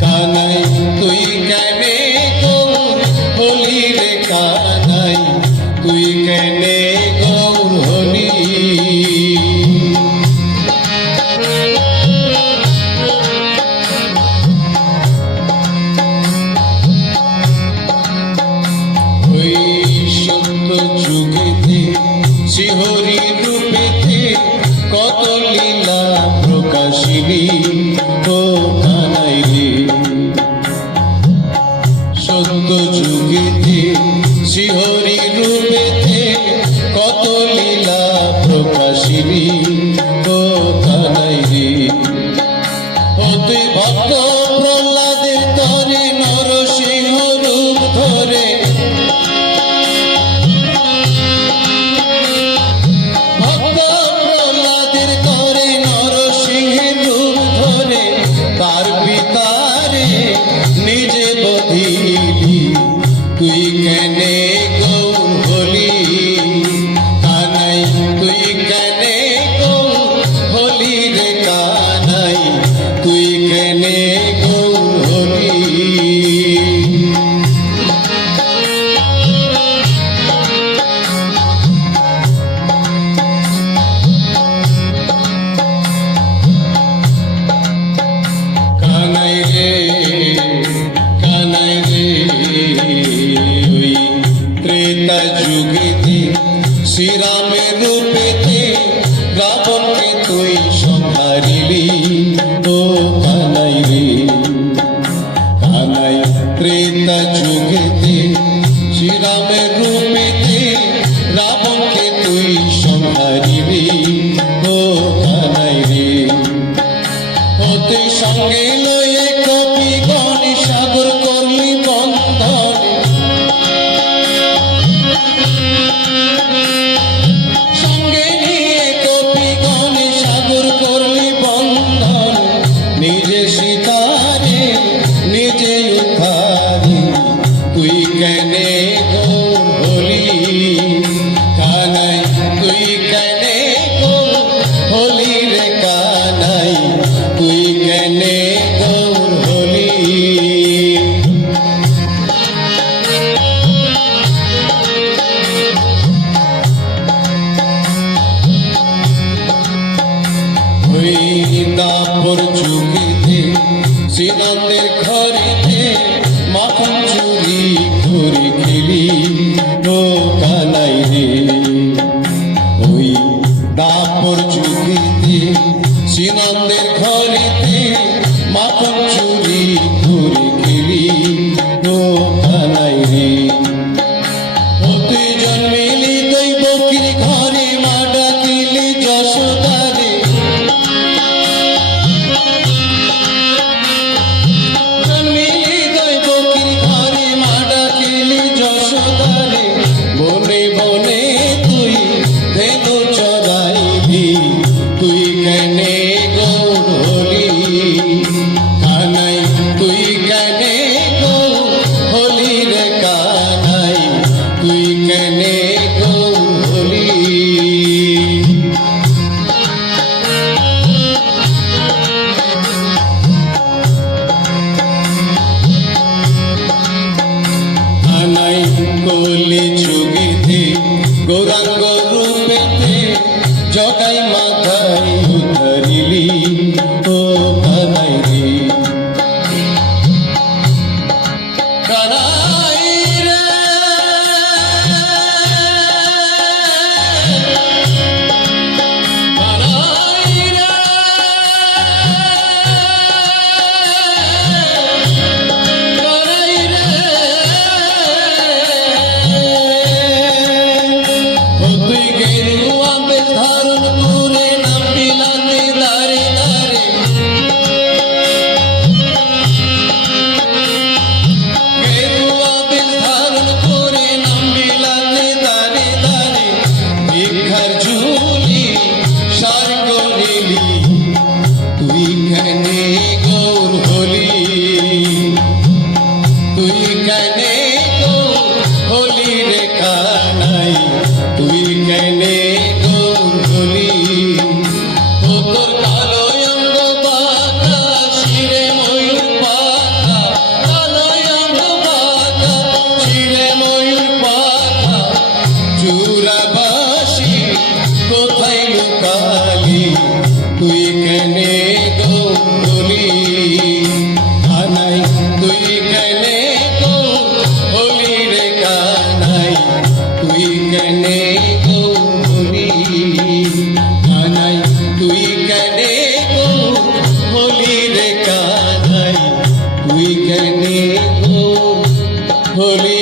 কানাই তুই কেনে গৌর? হলি রে কানাই তুই কেনে গৌর হলি? যুগেতে সিংহ অনন্ত যুগেতে শ্রীহরি রূপেতে কত লীলা প্রকাশিনী ও কানাই রে। ভক্ত মিনা পরচুমিতে সিনাতের খরিতে কলি যুগিধি গৌরাঙ্গ রূপেতে জগাই Obrigado. भोजने घोर होली